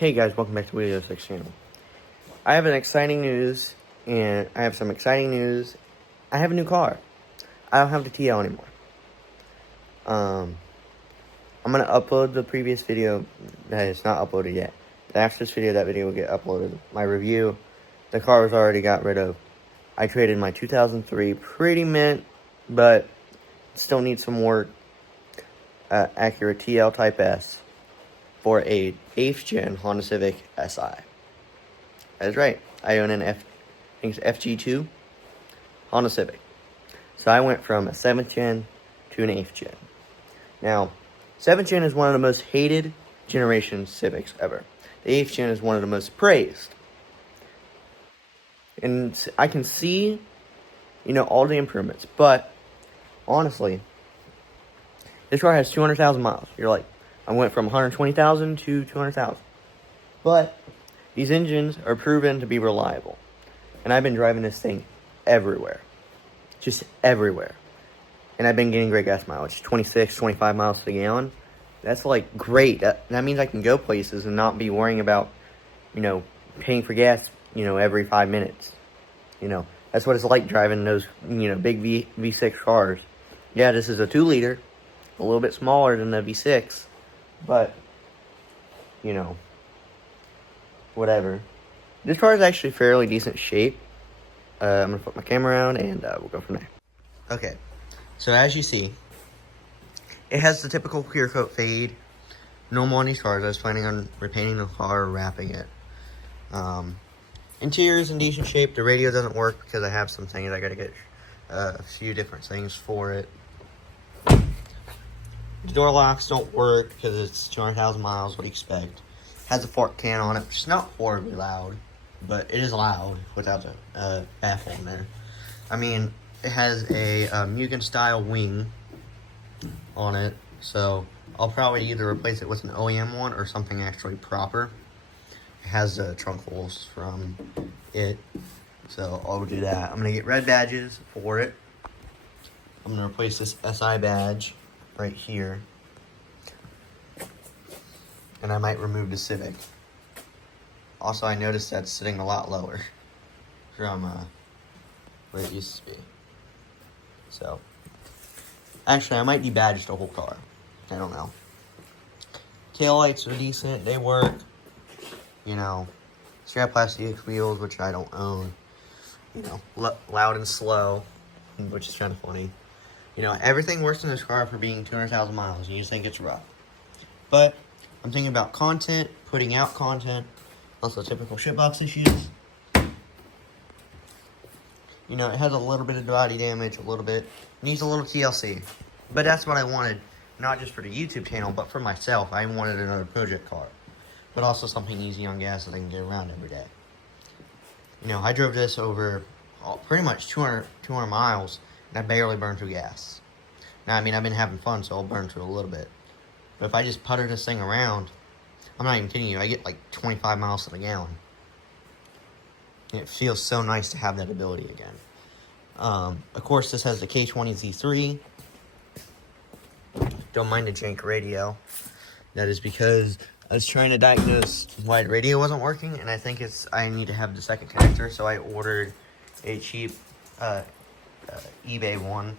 Hey guys, welcome back to Video 6 channel. I have some exciting news. I have a new car. I don't have the TL anymore. I'm gonna upload the previous video that is not uploaded yet. But after this video, that video will get uploaded. My review, the car was already got rid of. I traded my 2003 pretty mint, but still needs some work, Acura TL Type S for a 8th gen Honda Civic Si. That is right. I own an FG2 Honda Civic. So I went from a 7th gen to an 8th gen. Now, 7th gen is one of the most hated generation Civics ever. The 8th gen is one of the most praised. And I can see, all the improvements. But, honestly, this car has 200,000 miles. You're like, I went from 120,000 to 200,000. But these engines are proven to be reliable. And I've been driving this thing everywhere. Just everywhere. And I've been getting great gas mileage. 26, 25 miles per gallon. That's like great. That means I can go places and not be worrying about, paying for gas, every 5 minutes. That's what it's like driving those, big V6 cars. Yeah, this is a 2-liter. A little bit smaller than the V6. But, whatever. This car is actually fairly decent shape. I'm going to put my camera around and we'll go from there. Okay, so as you see, it has the typical clear coat fade. Normal on these cars. I was planning on repainting the car or wrapping it. Interior is in decent shape. The radio doesn't work because I have some things. I got to get a few different things for it. The door locks don't work because it's 200,000 miles. What do you expect? Has a fart can on it, which is not horribly loud, but it is loud without the baffle in there. I mean, it has a Mugen style wing on it, so I'll probably either replace it with an OEM one or something actually proper. It has the trunk holes from it, so I'll do that. I'm gonna get red badges for it. I'm gonna replace this SI badge right here, and I might remove the Civic. Also, I noticed that's sitting a lot lower from where it used to be. So, actually, I might debadge the whole car. I don't know. Taillights are decent. They work. Strap plastic wheels, which I don't own. Loud and slow, which is kind of funny. Everything works in this car for being 200,000 miles. You just think it's rough. But I'm thinking about content, putting out content, also typical shitbox issues. It has a little bit of body damage, a little bit. Needs a little TLC. But that's what I wanted, not just for the YouTube channel, but for myself. I wanted another project car. But also something easy on gas that I can get around every day. I drove this over pretty much 200 miles. And I barely burned through gas. Now, I've been having fun, so I'll burn through a little bit. But if I just putter this thing around, I'm not even kidding you, I get like 25 miles to the gallon. And it feels so nice to have that ability again. Of course, this has the K20Z3. Don't mind the jank radio. That is because I was trying to diagnose why the radio wasn't working, and I think I need to have the second connector, so I ordered a cheap eBay one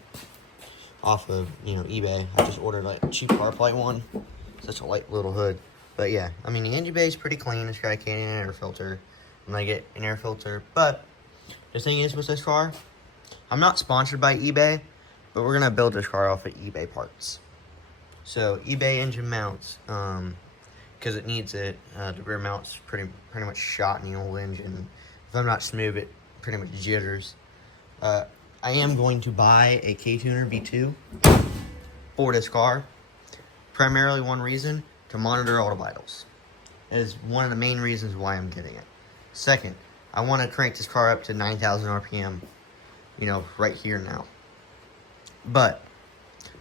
off of eBay. I just ordered like a cheap CarPlay one, such a light little hood. But yeah, the engine bay is pretty clean. It's got a Canadian air filter. I'm gonna get an air filter. But the thing is with this car, I'm not sponsored by eBay, but we're gonna build this car off of eBay parts. So eBay engine mounts, because it needs it. The rear mount's pretty much shot in the old engine. If I'm not smooth, it pretty much jitters. I am going to buy a K-Tuner V2 for this car. Primarily one reason, to monitor auto vitals. That is one of the main reasons why I'm getting it. Second, I want to crank this car up to 9,000 RPM, right here now. But,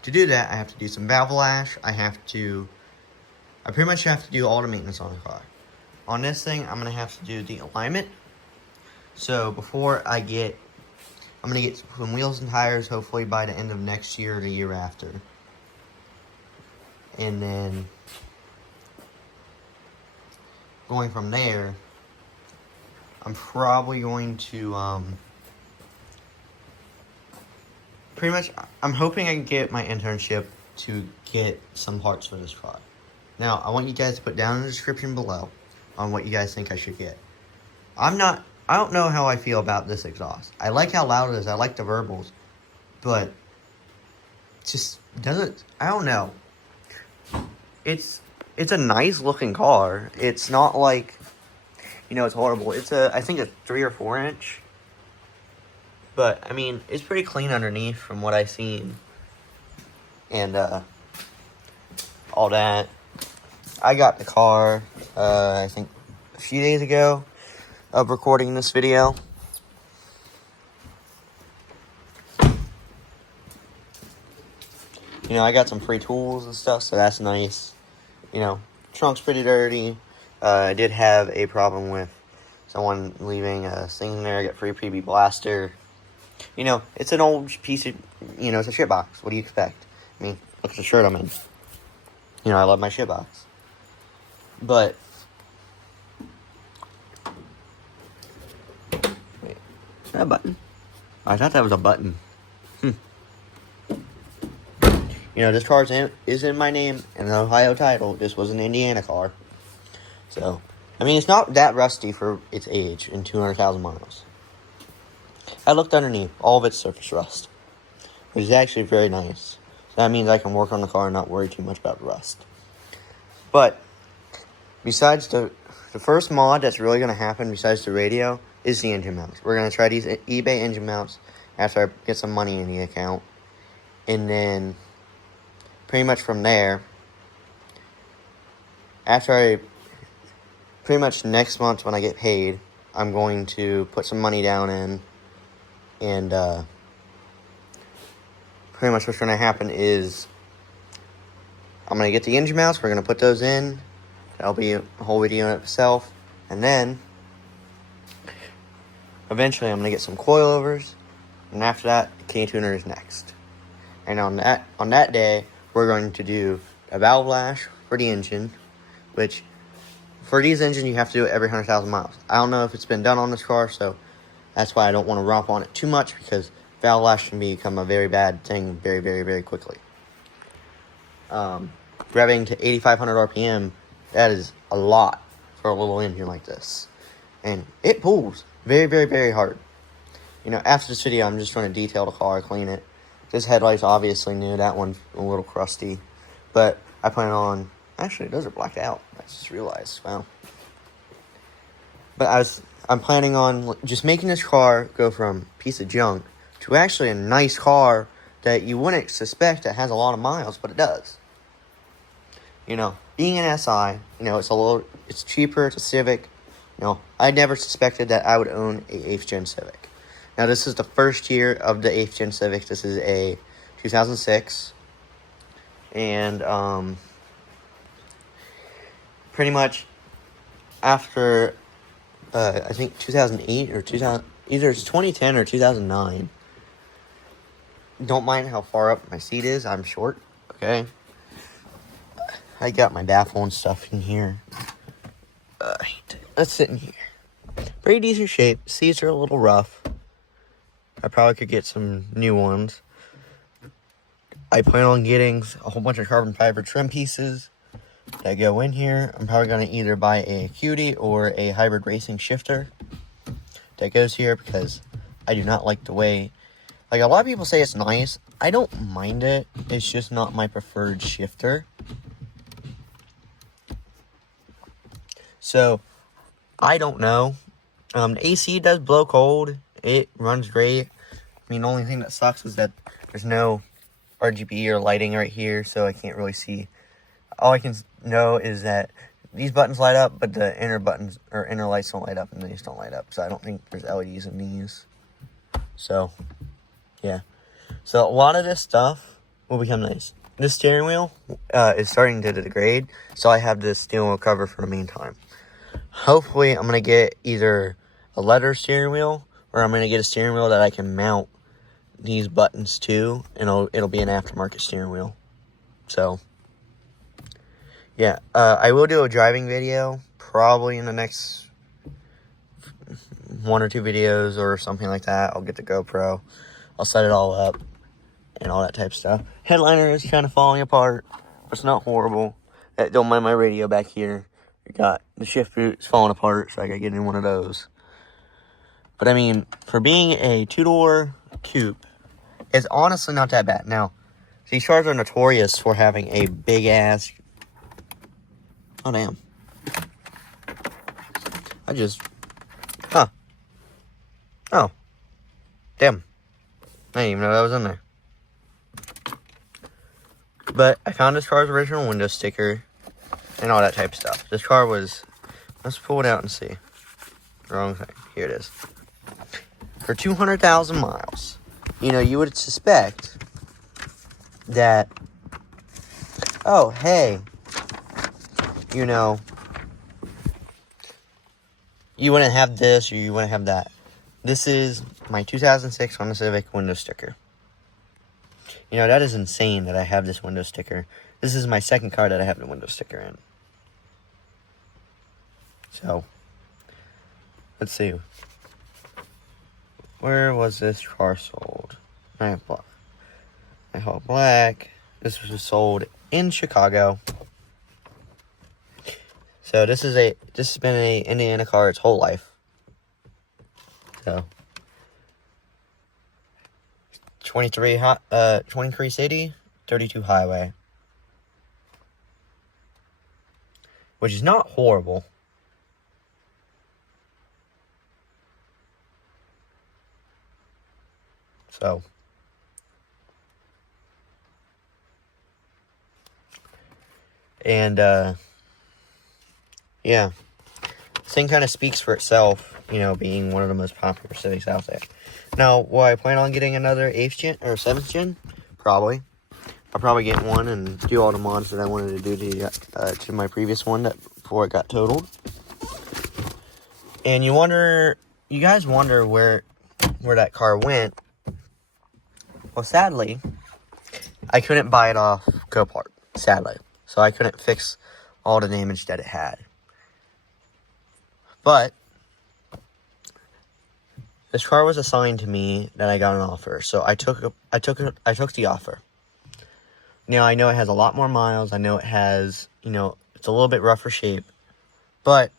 to do that, I have to do some valve lash. I pretty much have to do all the maintenance on the car. On this thing, I'm going to have to do the alignment. So, before I'm going to get some wheels and tires, hopefully by the end of next year or the year after. And then going from there, I'm probably going to, pretty much, I'm hoping I can get my internship to get some parts for this car. Now, I want you guys to put down in the description below on what you guys think I should get. I don't know how I feel about this exhaust. I like how loud it is. I like the verbals. But, just doesn't, I don't know. It's a nice looking car. It's not like, it's horrible. It's I think a 3 or 4 inch. But, I mean, it's pretty clean underneath from what I've seen. And, all that. I got the car, I think a few days ago of recording this video. I got some free tools and stuff, so that's nice. Trunk's pretty dirty. I did have a problem with someone leaving a thing in there. I got free PB blaster. It's an old piece of, it's a shit box. What do you expect? I mean, look at the shirt I'm in. I love my shit box. But, wait, is that a button? I thought that was a button. This car is in my name, and an Ohio title. This was an Indiana car. So, I mean, it's not that rusty for its age and 200,000 miles. I looked underneath. All of it's surface rust, which is actually very nice. So that means I can work on the car and not worry too much about rust. But, besides the first mod that's really going to happen besides the radio is the engine mounts. We're going to try these eBay engine mounts after I get some money in the account. And then, pretty much from there, pretty much next month when I get paid, I'm going to put some money down in. And, pretty much what's going to happen is I'm going to get the engine mounts. We're going to put those in. That'll be a whole video in itself. And then, eventually I'm going to get some coilovers. And after that, K-tuner is next. And on that day, we're going to do a valve lash for the engine. Which, for these engines, you have to do it every 100,000 miles. I don't know if it's been done on this car, so that's why I don't want to romp on it too much. Because valve lash can become a very bad thing very, very, very quickly. Revving to 8,500 RPM, that is a lot for a little engine like this. And it pulls very, very, very hard. After this video, I'm just trying to detail the car, clean it. This headlight's obviously new. That one's a little crusty. But I plan on... Actually, those are blacked out. I just realized. Wow. But I'm planning on just making this car go from a piece of junk to actually a nice car that you wouldn't suspect that has a lot of miles, but it does. Being an SI, it's cheaper, it's a Civic. I never suspected that I would own a 8th gen Civic. Now, this is the first year of the 8th gen Civic. This is a 2006. And, pretty much after, I think 2008 or either it's 2010 or 2009. Don't mind how far up my seat is. I'm short, okay? I got my baffle and stuff in here. Let's sit in here. Pretty decent shape. Seats are a little rough. I probably could get some new ones. I plan on getting a whole bunch of carbon fiber trim pieces that go in here. I'm probably going to either buy a cutie or a hybrid racing shifter that goes here because I do not like the way... a lot of people say it's nice. I don't mind it. It's just not my preferred shifter. So, I don't know. The AC does blow cold. It runs great. I mean, the only thing that sucks is that there's no RGB or lighting right here, so I can't really see. All I can know is that these buttons light up, but the inner buttons or inner lights don't light up, and these don't light up. So I don't think there's LEDs in these. So, yeah. So a lot of this stuff will become nice. This steering wheel is starting to degrade, so I have this steering wheel cover for the meantime. Hopefully, I'm going to get either a leather steering wheel, or I'm going to get a steering wheel that I can mount these buttons to, and it'll be an aftermarket steering wheel. So, yeah, I will do a driving video probably in the next 1 or 2 videos or something like that, I'll get the GoPro. I'll set it all up and all that type of stuff. Headliner is kind of falling apart. It's not horrible. Don't mind my radio back here. We got the shift boot's falling apart, so I gotta get in one of those. But I mean, for being a 2-door coupe, it's honestly not that bad. Now, these cars are notorious for having a big ass. Oh damn! Oh, damn! I didn't even know that was in there. But I found this car's original window sticker and all that type of stuff. This car was, let's pull it out and see. Wrong thing. Here it is. For 200,000 miles. You know, you would suspect that, oh, hey, you know, you wouldn't have this or you wouldn't have that. This is my 2006 Honda Civic window sticker. You know, that is insane that I have this window sticker. This is my second car that I have the window sticker in. So, let's see. Where was this car sold? Nighthawk Black. This was sold in Chicago. So this has been a Indiana car its whole life. So 23 city, 32 highway. Which is not horrible. So and yeah. This thing kind of speaks for itself, you know, being one of the most popular Civics out there. Now, will I plan on getting another 8th gen or 7th gen? Probably. I'll probably get one and do all the mods that I wanted to do to my previous one before it got totaled. And you guys wonder where that car went. Well, sadly, I couldn't buy it off Copart. Sadly. So I couldn't fix all the damage that it had. But this car was assigned to me that I got an offer. So I took the offer. Now I know it has a lot more miles. I know it has, you know, it's a little bit rougher shape. But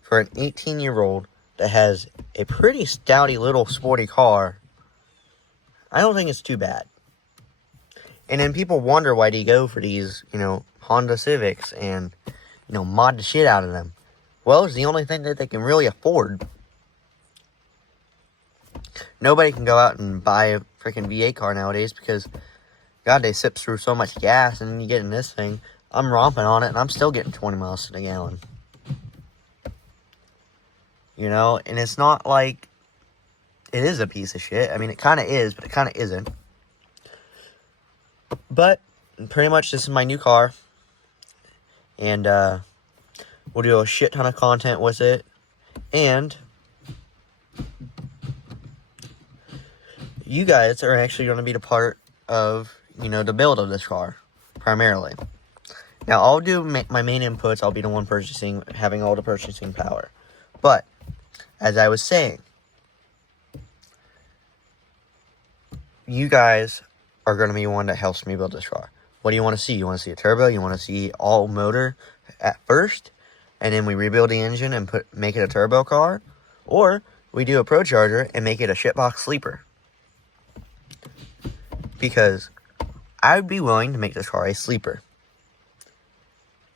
for an 18-year-old that has a pretty stouty little sporty car, I don't think it's too bad. And then people wonder, why do you go for these, you know, Honda Civics and, you know, mod the shit out of them? Well, it's the only thing that they can really afford. Nobody can go out and buy a freaking V8 car nowadays because, God, they sip through so much gas, and then you get in this thing. I'm romping on it, and I'm still getting 20 miles to the gallon. You know, and it's not like it is a piece of shit. I mean, it kind of is, but it kind of isn't. But, pretty much, this is my new car. And, we'll do a shit ton of content with it. And you guys are actually going to be the part of, you know, the build of this car, primarily. Now, I'll do my main inputs. I'll be the one having all the purchasing power. But, as I was saying, you guys are going to be one that helps me build this car. What do you want to see? You want to see a turbo? You want to see all motor at first? And then we rebuild the engine and make it a turbo car? Or we do a Pro Charger and make it a shitbox sleeper? Because I would be willing to make this car a sleeper.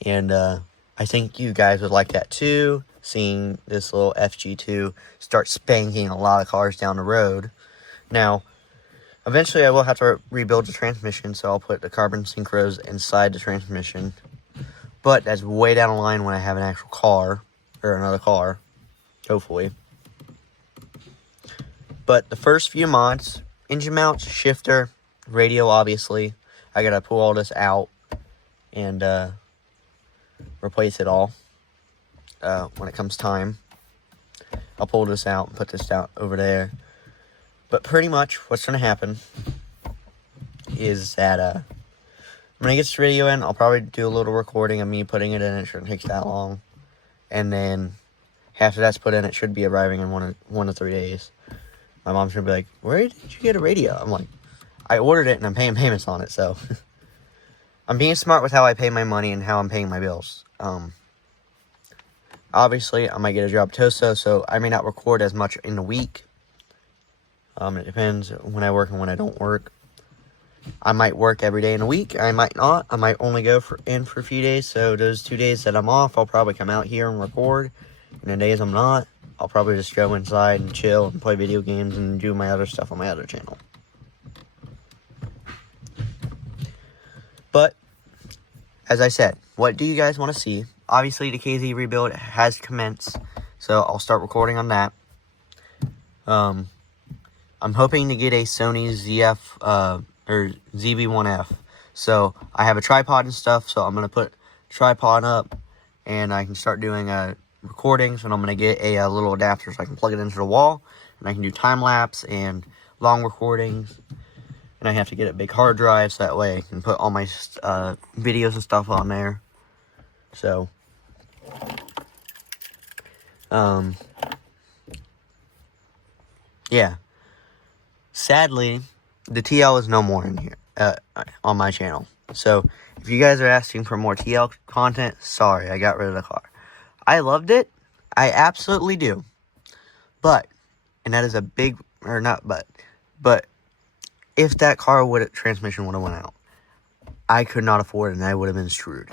And I think you guys would like that too. Seeing this little FG2 start spanking a lot of cars down the road. Now, eventually I will have to rebuild the transmission, so I'll put the carbon synchros inside the transmission. But that's way down the line when I have an actual car, or another car, hopefully. But the first few mods, engine mounts, shifter, radio obviously. I gotta pull all this out and replace it all when it comes time. I'll pull this out and put this down over there. But pretty much what's gonna happen is that when I get this video in, I'll probably do a little recording of me putting it in. It shouldn't take that long. and then after that's put in, it should be arriving in 1 to 3 days. My mom's gonna be like, "Where did you get a radio?" I'm like, "I ordered it and I'm paying payments on it." So I'm being smart with how I pay my money and how I'm paying my bills. Obviously, I might get a job Toso, so I may not record as much in the week. It depends when I work and when I don't work. I might work every day in a week. I might not. I might only go in for a few days. So those 2 days that I'm off, I'll probably come out here and record. And the days I'm not, I'll probably just go inside and chill and play video games and do my other stuff on my other channel. But, as I said, what do you guys want to see? Obviously, the KZ rebuild has commenced, so I'll start recording on that. I'm hoping to get a Sony ZF, or ZV-1F. So, I have a tripod and stuff, so I'm going to put tripod up, and I can start doing recordings, and I'm going to get a little adapter so I can plug it into the wall, and I can do time-lapse and long recordings. And I have to get a big hard drive so that way I can put all my videos and stuff on there. So, yeah. Sadly, the TL is no more in here on my channel. So, if you guys are asking for more TL content, sorry, I got rid of the car. I loved it. I absolutely do. But, and that is a big, or not but if that transmission would have went out, I could not afford it and I would have been screwed.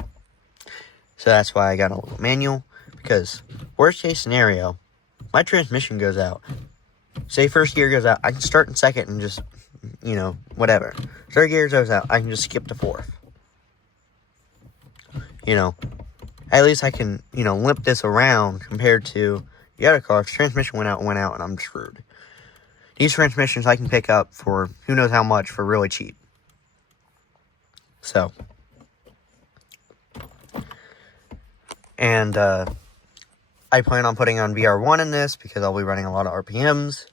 So that's why I got a little manual, because worst case scenario, my transmission goes out. Say first gear goes out, I can start in second and just, whatever. Third gear goes out, I can just skip to fourth. At least I can, limp this around compared to the other car. If the transmission went out, and I'm screwed. These transmissions I can pick up for who knows how much for really cheap. So. And I plan on putting on VR1 in this because I'll be running a lot of RPMs.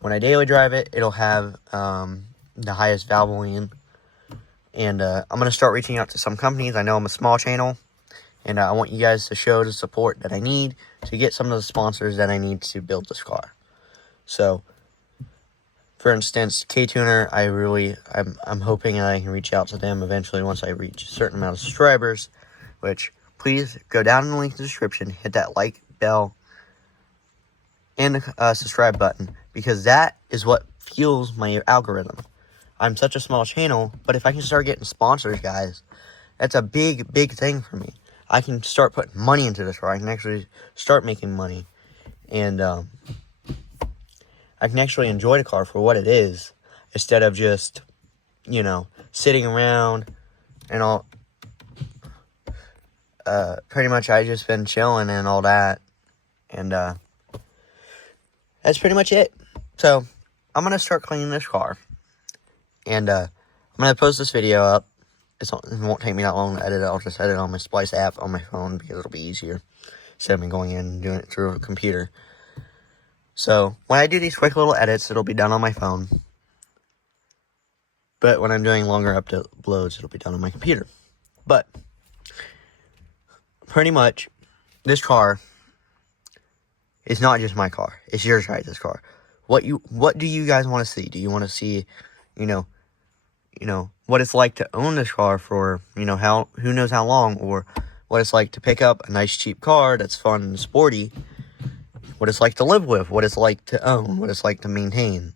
When I daily drive it, it'll have the highest Valvoline. And I'm going to start reaching out to some companies. I know I'm a small channel. And I want you guys to show the support that I need to get some of the sponsors that I need to build this car. So, for instance, K-Tuner, I'm hoping that I can reach out to them eventually once I reach a certain amount of subscribers. Which, please go down in the link in the description, hit that like, bell, and the subscribe button. Because that is what fuels my algorithm. I'm such a small channel, but if I can start getting sponsors, guys, that's a big, big thing for me. I can start putting money into this car. I can actually start making money. And I can actually enjoy the car for what it is. Instead of just, sitting around and all. Pretty much I just been chilling and all that. And that's pretty much it. So, I'm going to start cleaning this car. And I'm going to post this video up. It won't take me that long to edit it. I'll just edit it on my Splice app on my phone because it'll be easier instead of me going in and doing it through a computer. So, when I do these quick little edits, it'll be done on my phone. But when I'm doing longer uploads, it'll be done on my computer. But, pretty much, this car is not just my car. It's yours, right, this car. What do you guys want to see? Do you want to see, what it's like to own this car for, who knows how long, or what it's like to pick up a nice cheap car that's fun and sporty, what it's like to live with, what it's like to own, what it's like to maintain.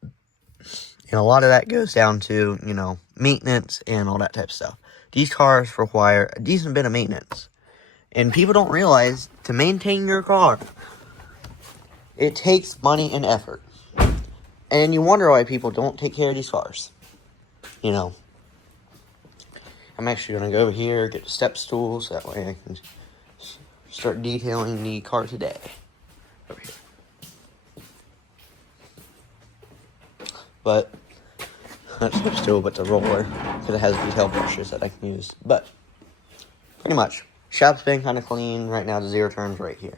And a lot of that goes down to, maintenance and all that type of stuff. These cars require a decent bit of maintenance. And people don't realize, to maintain your car, it takes money and effort. And you wonder why people don't take care of these cars. I'm actually going to go over here, get the step stool, so that way I can start detailing the car today. Over here. But, not step stool, but the roller, because it has detail brushes that I can use. But, pretty much, shop's been kind of clean. Right now, the zero turns right here.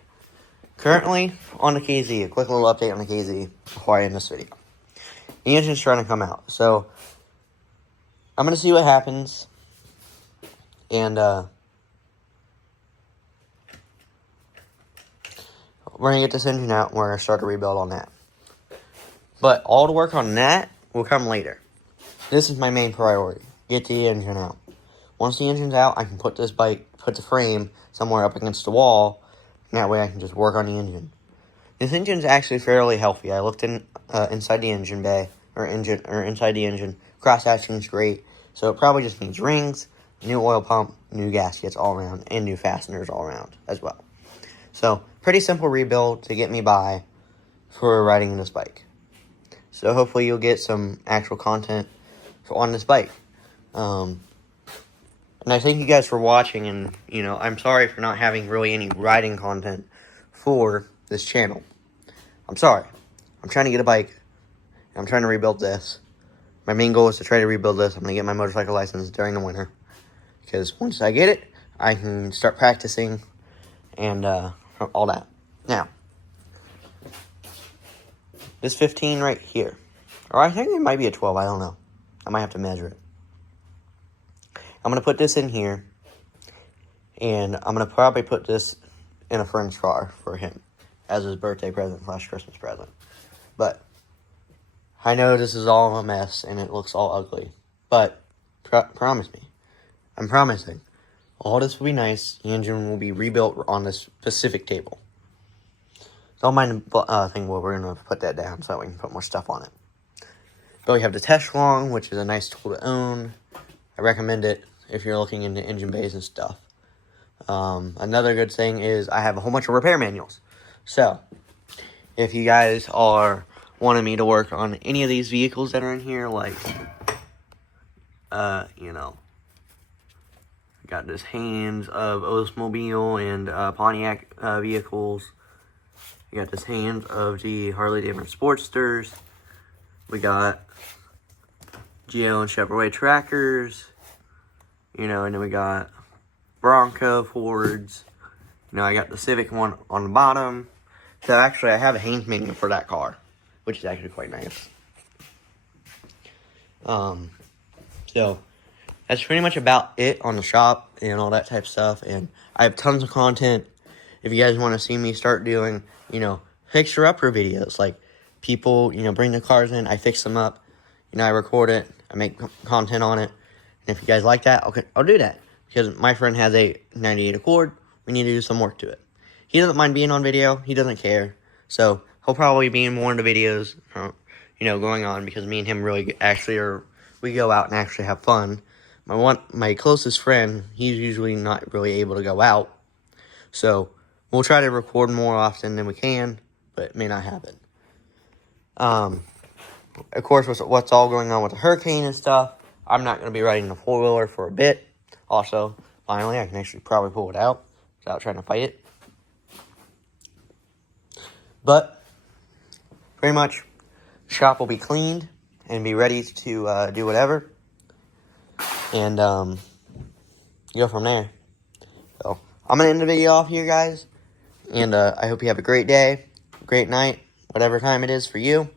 Currently, on the KZ, a quick little update on the KZ before I end this video. The engine's trying to come out, so I'm going to see what happens, and we're going to get this engine out, and we're going to start a rebuild on that. But all the work on that will come later. This is my main priority. Get the engine out. Once the engine's out, I can put this bike, put the frame somewhere up against the wall, and that way I can just work on the engine. This engine's actually fairly healthy. I looked inside the engine bay, or inside the engine. Cross-hatching's great, so it probably just needs rings, new oil pump, new gaskets all around, and new fasteners all around as well. So, pretty simple rebuild to get me by for riding this bike. So hopefully you'll get some actual content on this bike. And I thank you guys for watching, and, you know, I'm sorry for not having really any riding content for this channel. I'm sorry. I'm trying to get a bike. I'm trying to rebuild this. My main goal is to try to rebuild this. I'm going to get my motorcycle license during the winter. Because once I get it, I can start practicing and all that. Now, this 15 right here. Or I think it might be a 12. I don't know. I might have to measure it. I'm going to put this in here. And I'm going to probably put this in a friend's car for him. As his birthday present / Christmas present. But I know this is all a mess and it looks all ugly. But promise me. I'm promising. All this will be nice. The engine will be rebuilt on this specific table. Don't mind the thing where we're going to put that down so that we can put more stuff on it. But we have the Teshlong, which is a nice tool to own. I recommend it if you're looking into engine bays and stuff. Another good thing is I have a whole bunch of repair manuals. So, if you guys are wanting me to work on any of these vehicles that are in here, like, you know, got this hands of Oldsmobile and Pontiac vehicles. We got this hands of the Harley Davidson Sportsters. We got Geo and Chevrolet Trackers. You know, and then we got Bronco Fords. You know, I got the Civic one on the bottom. So actually, I have a Haynes manual for that car, which is actually quite nice. So that's pretty much about it on the shop and all that type of stuff. And I have tons of content. If you guys want to see me start doing, you know, fixer-upper videos, like people, you know, bring the cars in, I fix them up, you know, I record it, I make content on it. And if you guys like that, okay, I'll do that. Because my friend has a 98 Accord, we need to do some work to it. He doesn't mind being on video, he doesn't care. So, he'll probably be in more of the videos, you know, going on, because me and him really actually we go out and actually have fun. My closest friend, he's usually not really able to go out. So, we'll try to record more often than we can, but it may not happen. Of course, with what's all going on with the hurricane and stuff, I'm not going to be riding the four-wheeler for a bit. Also, finally, I can actually probably pull it out without trying to fight it. But, pretty much, the shop will be cleaned and be ready to do whatever. And, go from there. So, I'm going to end the video off here, guys. And, I hope you have a great day, great night, whatever time it is for you.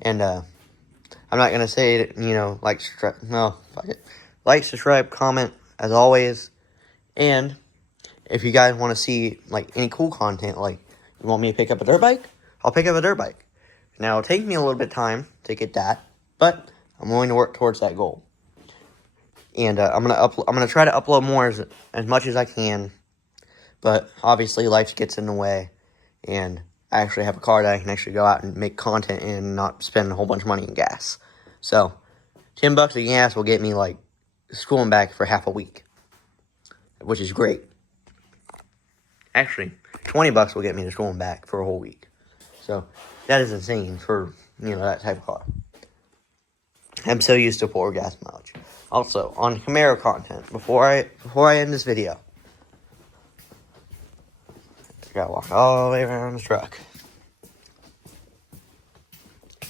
And, I'm not going to say it, you know, like, no, fuck it. Like, subscribe, comment, as always. And, if you guys want to see, like, any cool content, like, you want me to pick up a dirt bike? I'll pick up a dirt bike. Now, it'll take me a little bit of time to get that, but I'm willing to work towards that goal. And I'm gonna try to upload more as much as I can, but obviously life gets in the way, and I actually have a car that I can actually go out and make content in and not spend a whole bunch of money in gas. So, $10 of gas will get me, like, school and back for half a week, which is great. Actually, $20 will get me to school and back for a whole week. So, that is insane for, you know, that type of car. I'm so used to poor gas mileage. Also, on Camaro content, before I end this video, I gotta walk all the way around the truck.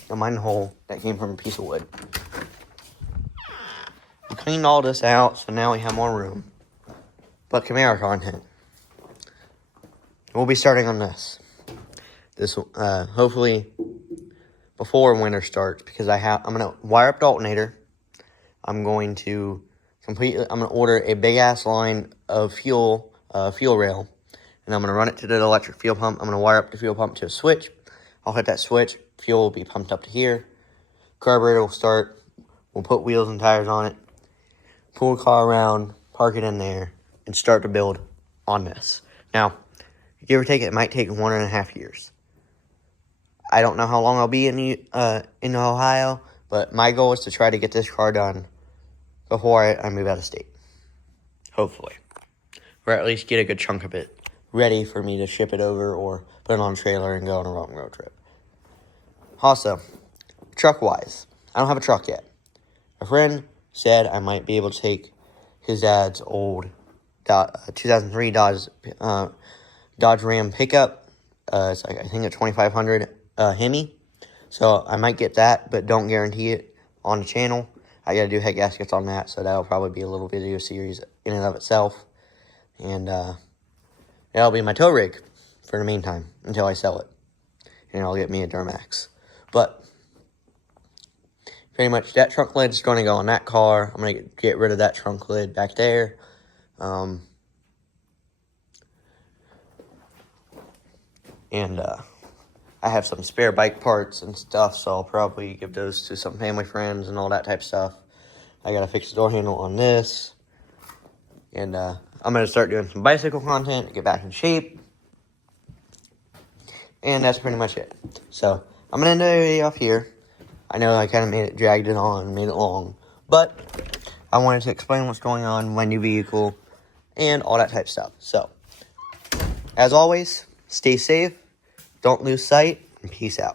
Don't mind the hole that came from a piece of wood. We cleaned all this out, so now we have more room. But Camaro content. We'll be starting on this. This hopefully before winter starts, because I'm gonna wire up the alternator. I'm going to order a big ass line of fuel rail and I'm going to run it to the electric fuel pump. I'm going to wire up the fuel pump to a switch. I'll hit that switch. Fuel will be pumped up to here. Carburetor will start. We'll put wheels and tires on it. Pull the car around, park it in there, and start to build on this. Now, give or take, it might take 1.5 years. I don't know how long I'll be in Ohio, but my goal is to try to get this car done before I move out of state. Hopefully. Or at least get a good chunk of it ready for me to ship it over or put it on a trailer and go on a long road trip. Also, truck-wise, I don't have a truck yet. A friend said I might be able to take his dad's old 2003 Dodge Ram pickup. It's like, I think a 2500 Hemi. So I might get that, but don't guarantee it on the channel. I got to do head gaskets on that, so that'll probably be a little video series in and of itself. And that'll be my tow rig for the meantime until I sell it. And I'll get me a Duramax. But pretty much that trunk lid's going to go on that car. I'm going to get rid of that trunk lid back there. I have some spare bike parts and stuff, so I'll probably give those to some family friends and all that type of stuff. I got to fix the door handle on this. And I'm going to start doing some bicycle content to get back in shape. And that's pretty much it. So I'm going to end the video off here. I know I kind of dragged it on, made it long. But I wanted to explain what's going on with my new vehicle and all that type of stuff. So, as always, stay safe, don't lose sight, and peace out.